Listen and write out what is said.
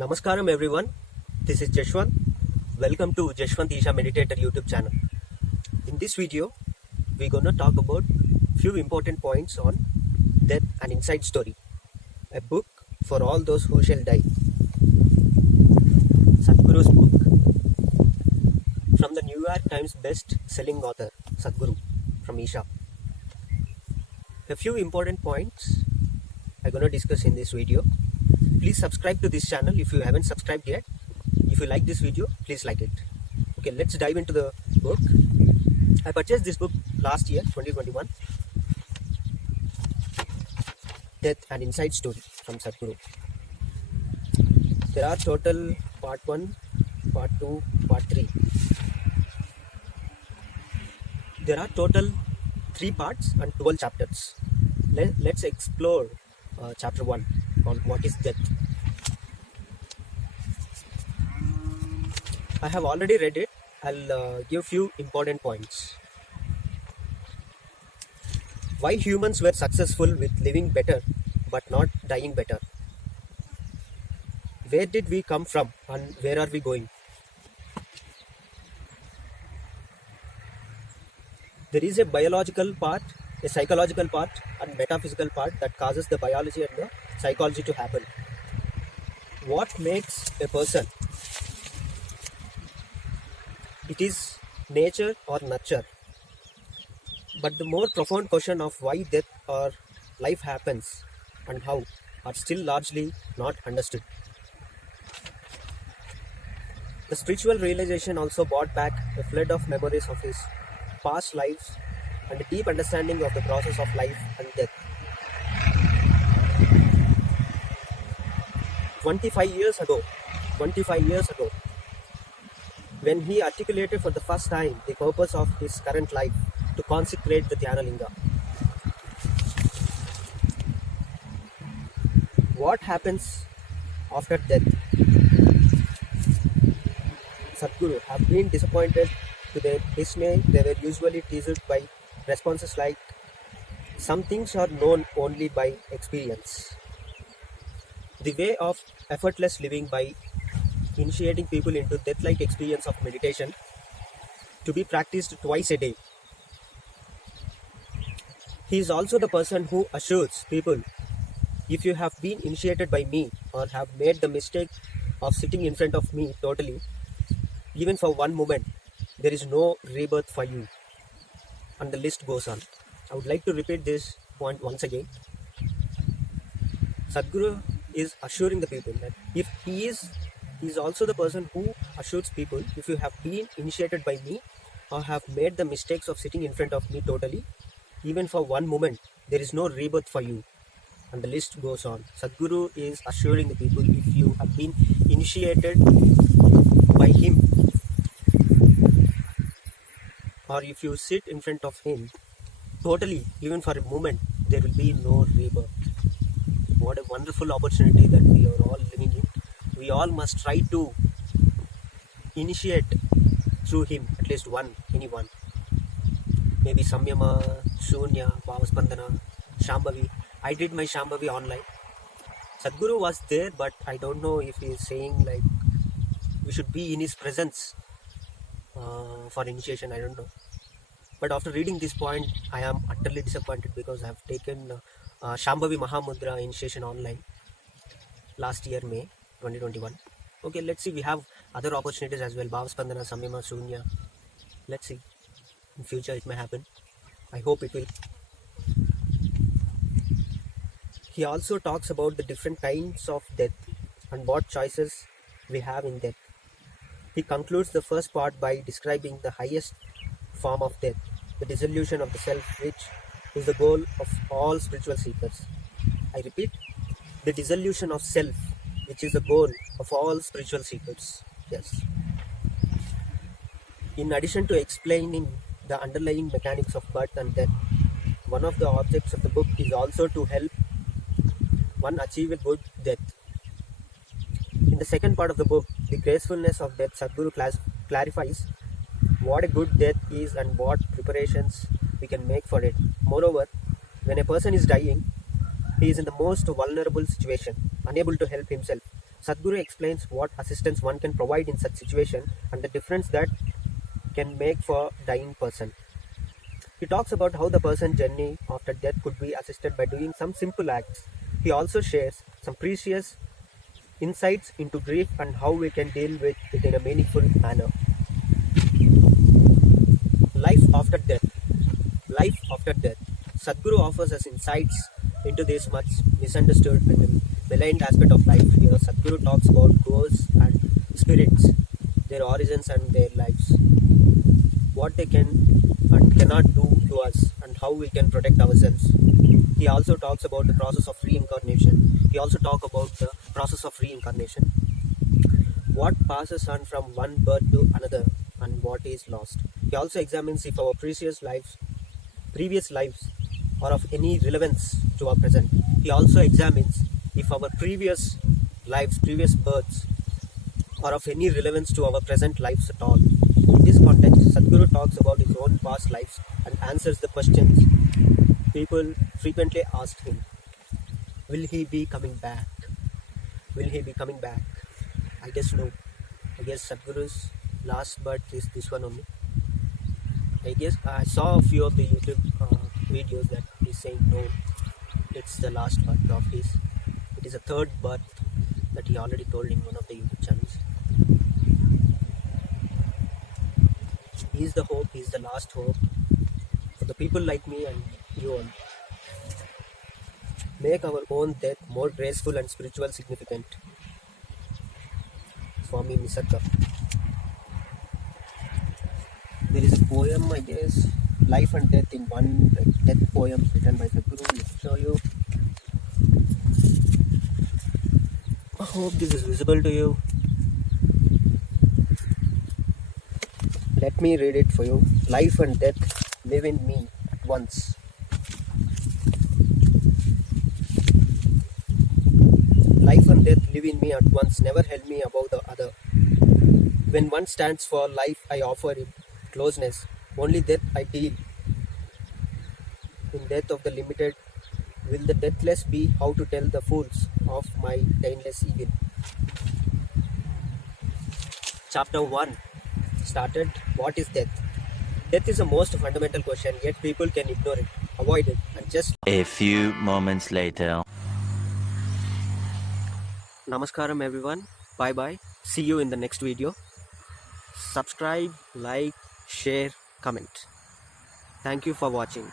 Namaskaram everyone, this is Jeshwant. Welcome to Jeshwant Isha Meditator YouTube channel. In this video, we're gonna talk about few important points on Death and Inside Story, a book for all those who shall die. Sadhguru's book from the New York Times best-selling author Sadhguru from Isha. A few important points I'm gonna discuss in this video. Please subscribe to this channel if you haven't subscribed yet. If you like this video, please like it. Okay, let's dive into the book. I purchased this book last year, 2021. Death and Inside Story from Sadhguru. There are total part 1, part 2, part 3. There are total 3 parts and 12 chapters. Let's explore chapter 1 on what is death. I have already read it. I'll give few important points. Why humans were successful with living better but not dying better. Where did we come from and where are we going? There is a biological part, a psychological part and metaphysical part that causes the biology and the psychology to happen. What makes a person? It is nature or nurture. But the more profound question of why death or life happens and how are still largely not understood. The spiritual realization also brought back a flood of memories of his past lives and a deep understanding of the process of life and death. 25 years ago, when he articulated for the first time the purpose of his current life to consecrate the Dhyana Linga. What happens after death? Sadhguru have been disappointed to their dismay. They were usually teased by responses like, some things are known only by experience. The way of effortless living by initiating people into death-like experience of meditation to be practiced twice a day. He is also the person who assures people, if you have been initiated by me or have made the mistake of sitting in front of me totally, even for one moment, there is no rebirth for you. And the list goes on. I would like to repeat this point once again. Sadhguru is assuring the people that if he is also the person who assures people, if you have been initiated by me or have made the mistakes of sitting in front of me totally, even for one moment, there is no rebirth for you. And the list goes on. Sadhguru is assuring the people, if you have been initiated by him or if you sit in front of him totally, even for a moment, there will be no rebirth. What a wonderful opportunity that we are all living in. We all must try to initiate through him at least anyone. Maybe Samyama, Shunya, Bhavaspandana, Shambhavi. I did my Shambhavi online. Sadhguru was there, but I don't know if he is saying like we should be in his presence for initiation. I don't know. But after reading this point, I am utterly disappointed because I have taken Shambhavi Mahamudra initiation online last year, May 2021. Okay, let's see. We have other opportunities as well. Bhavaspandana, Samyama, Shunya. Let's see. In future, it may happen. I hope it will. He also talks about the different kinds of death and what choices we have in death. He concludes the first part by describing the highest form of death, the dissolution of the self, which is the goal of all spiritual seekers. I repeat, the dissolution of self, which is the goal of all spiritual seekers. Yes. In addition to explaining the underlying mechanics of birth and death, one of the objects of the book is also to help one achieve a good death. In the second part of the book, The Gracefulness of Death, Sadhguru clarifies what a good death is and what preparations we can make for it. Moreover, when a person is dying, he is in the most vulnerable situation, unable to help himself, Sadhguru explains what assistance one can provide in such situation and the difference that can make for dying person. He talks about how the person's journey after death could be assisted by doing some simple acts. He also shares some precious insights into grief and how we can deal with it in a meaningful manner. Life after death. Life after death. Sadhguru offers us insights into this much misunderstood and maligned aspect of life. Here, Sadhguru talks about ghosts and spirits, their origins and their lives, what they can and cannot do to us, and how we can protect ourselves. He also talks about the process of reincarnation. What passes on from one birth to another and what is lost. He also examines if our previous lives are of any relevance to our present. He also examines if our previous births are of any relevance to our present lives at all. In this context, Sadhguru talks about his own past lives and answers the questions people frequently ask him. Will he be coming back? Will he be coming back? I guess no. I guess Sadhguru's last birth is this one only. I guess I saw a few of the YouTube videos that he's saying no, it's the last birth of his. It is a third birth that he already told in one of the YouTube channels. He is the hope, he is the last hope for the people like me and you all. Make our own death more graceful and spiritual significant. Swami Nisarga. There is a poem, I guess, Life and Death in one, death poem written by Sadhguru. Let me show you. I hope this is visible to you. Let me read it for you. Life and death live in me at once. Life and death live in me at once, never held me above the other. When one stands for life, I offer him closeness. Only death I deal. In death of the limited, will the deathless be how to tell the fools of my taintless evil? Chapter 1 started. What is death? Death is the most fundamental question, yet people can ignore it, avoid it, and just. A few moments later. Namaskaram everyone. Bye bye. See you in the next video. Subscribe, like, share, comment. Thank you for watching.